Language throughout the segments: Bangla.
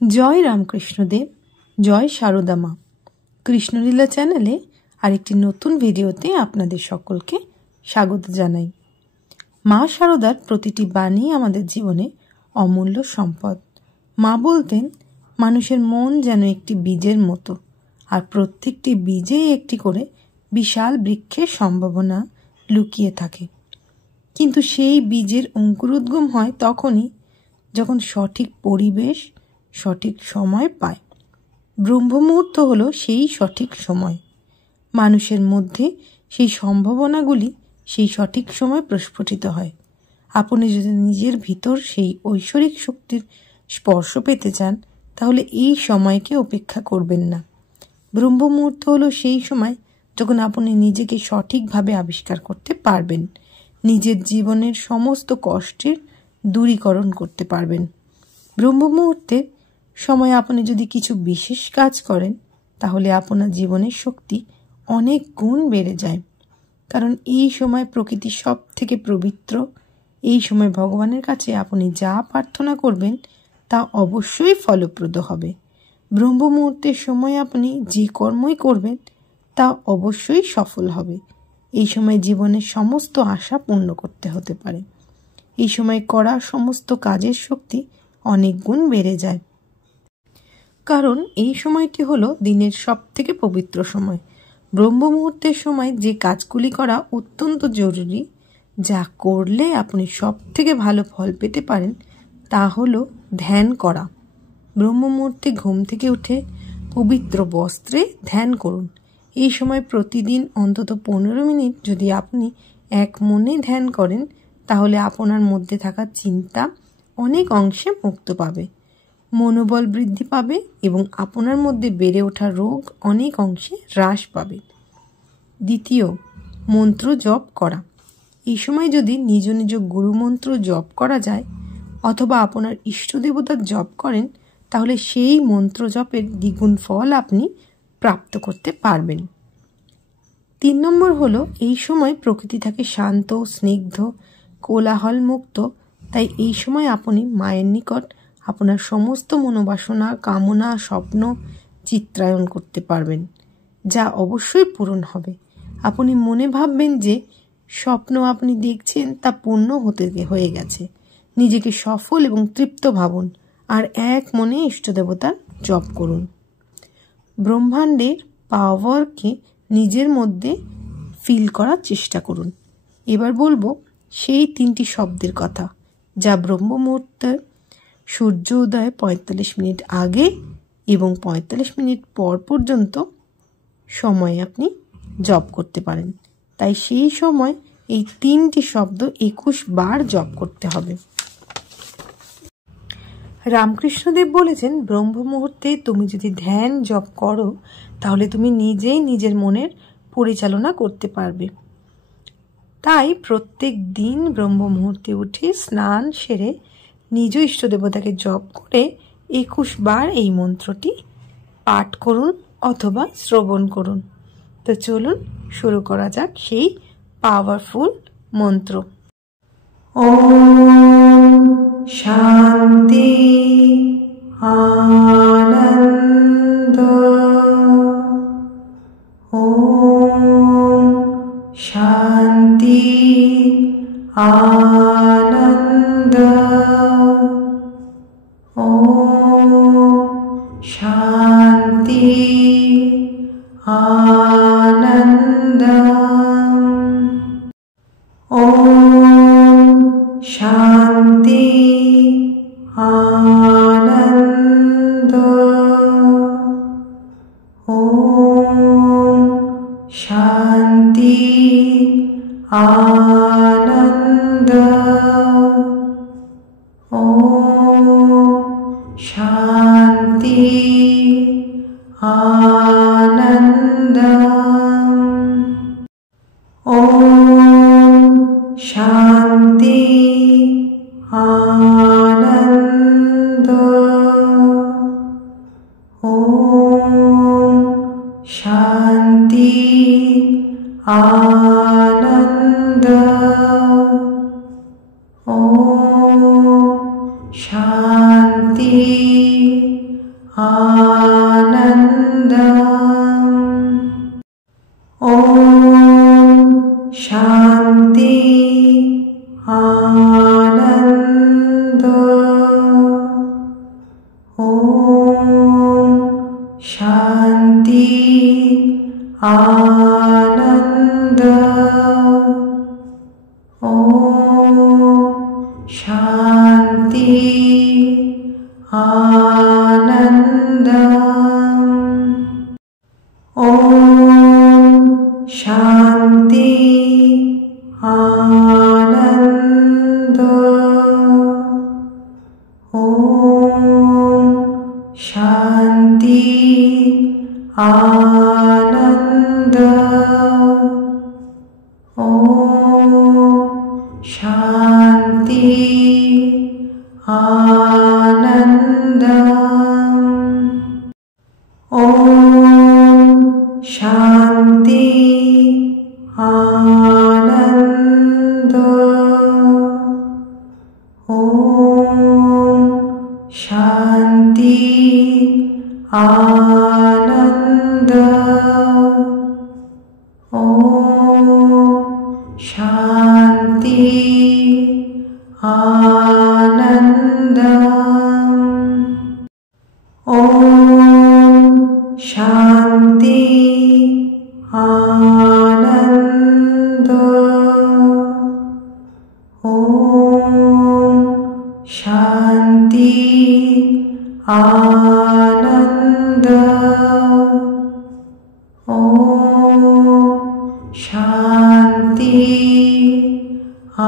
জয় রামকৃষ্ণদেব, জয় সারদা মা। কৃষ্ণলীলা চ্যানেলে আরেকটি নতুন ভিডিওতে আপনাদের সকলকে স্বাগত জানাই। মা সারদার প্রতিটি বাণী আমাদের জীবনে অমূল্য সম্পদ। মা বলতেন, মানুষের মন যেন একটি বীজের মতো, আর প্রত্যেকটি বীজেই একটি করে বিশাল বৃক্ষের সম্ভাবনা লুকিয়ে থাকে। কিন্তু সেই বীজের অঙ্কুরোদ্গম হয় তখনই যখন সঠিক পরিবেশ, সঠিক সময় পায়। ব্রহ্ম মুহূর্ত হলো সেই সঠিক সময়। মানুষের মধ্যে সেই সম্ভাবনাগুলি সেই সঠিক সময় প্রস্ফুটিত হয়। আপনি যদি নিজের ভিতর সেই ঐশ্বরিক শক্তির স্পর্শ পেতে চান, তাহলে এই সময়কে উপেক্ষা করবেন না। ব্রহ্ম মুহূর্ত হলো সেই সময় যখন আপনি নিজেকে সঠিকভাবে আবিষ্কার করতে পারবেন, নিজের জীবনের সমস্ত কষ্টের দূরীকরণ করতে পারবেন। ব্রহ্ম মুহূর্তের সময় আপনি যদি কিছু বিশেষ কাজ করেন, তাহলে আপনার জীবনের শক্তি অনেক গুণ বেড়ে যায়। কারণ এই সময় প্রকৃতি সব থেকে পবিত্র। এই সময় ভগবানের কাছে আপনি যা প্রার্থনা করবেন তা অবশ্যই ফলপ্রদ হবে। ব্রহ্ম মুহূর্তের সময় আপনি যে কর্মই করবেন তা অবশ্যই সফল হবে। এই সময় জীবনের সমস্ত আশা পূর্ণ করতে হতে পারে। এই সময় করা সমস্ত কাজের শক্তি অনেক গুণ বেড়ে যায়। কারণ এই সময়টি হলো দিনের সব থেকে পবিত্র সময়। ব্রহ্ম মুহূর্তের সময় যে কাজগুলি করা অত্যন্ত জরুরি, যা করলে আপনি সব থেকে ভালো ফল পেতে পারেন, তা হলো ধ্যান করা। ব্রহ্ম মুহূর্তে ঘুম থেকে উঠে পবিত্র বস্ত্রে ধ্যান করুন। এই সময় প্রতিদিন অন্তত 15 মিনিট যদি আপনি এক মনে ধ্যান করেন, তাহলে আপনার মধ্যে থাকা চিন্তা অনেক অংশে মুক্ত পাবে, মনোবল বৃদ্ধি পাবে এবং আপনার মধ্যে বেড়ে ওঠা রোগ অনেক অংশে হ্রাস পাবে। দ্বিতীয়, মন্ত্র জপ করা। এই সময় যদি নিজ নিজ গুরুমন্ত্র জপ করা যায় অথবা আপনার ইষ্ট দেবতার জপ করেন, তাহলে সেই মন্ত্র জপের দ্বিগুণ ফল আপনি প্রাপ্ত করতে পারবেন। 3 নম্বর হলো, এই সময় প্রকৃতি থাকে শান্ত, স্নিগ্ধ, কোলাহল মুক্ত। তাই এই সময় আপনি মায়ের নিকট আপনার সমস্ত মনোবাসনা, কামনা, স্বপ্ন চিত্রায়ন করতে পারবেন, যা অবশ্যই পূরণ হবে। আপনি মনে ভাববেন যে স্বপ্ন আপনি দেখছেন তা পূর্ণ হয়ে গেছে। নিজেকে সফল এবং তৃপ্ত ভাবুন আর এক মনে ইষ্টদেবতার জপ করুন। ব্রহ্মাণ্ডের পাওয়ারকে নিজের মধ্যে ফিল করার চেষ্টা করুন। এবার বলবো সেই 3টি শব্দের কথা, যা ব্রহ্ম মুহূর্তে সূর্য উদয় 45 মিনিট আগে এবং 45 মিনিট পর পর্যন্ত সময় আপনি জপ করতে পারেন। তাই সেই সময় এই 3টি শব্দ 21 বার জপ করতে হবে। রামকৃষ্ণদেব বলেছেন, ব্রহ্ম মুহূর্তে তুমি যদি ধ্যান জপ করো, তাহলে তুমি নিজেই নিজের মনের পরিচালনা করতে পারবে। তাই প্রত্যেক দিন ব্রহ্ম মুহূর্তে উঠে স্নান সেরে নিজ ইষ্ট দেবতাকে জপ করে 21 বার এই মন্ত্রটি পাঠ করুন অথবা শ্রবণ করুন। তো চলুন শুরু করা যাক সেই পাওয়ারফুল মন্ত্র। ওম শান্তি আনন্দ। ওম শান্তি আনন্দ। ওম শান্তি আনন্দ। ওম শান্তি আনন্দ। ওম শান্তি আনন্দ। ওম শান্তি আনন্দ। ওম শান্তি আনন্দ। ওম শান্তি আনন্দ। ওম শান্তি आनन्दम्। ॐ शान्ति आनन्द। ॐ शान्ति आनन्द। ॐ शान्ति आनन्द। ॐ शान्ति आनन्द। ॐ शान्ति आनन्द। ॐ शान्ति आनन्द। ॐ शान्ति आनन्द। ॐ शान्ति आनन्द। ॐ शान्ति आनन्द। ॐ शान्ति आनन्द। ॐ शान्ति आनन्द। ॐ शान्ति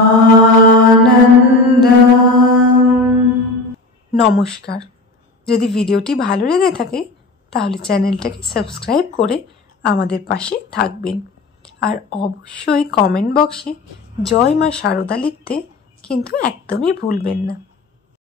आनन्द। নমস্কার। যদি ভিডিওটি ভালো লেগে থাকে তাহলে চ্যানেলটাকে সাবস্ক্রাইব করে আমাদের পাশে থাকবেন। আর অবশ্যই কমেন্ট বক্সে জয় মা শারদা লিখতে কিন্তু একদমই ভুলবেন না।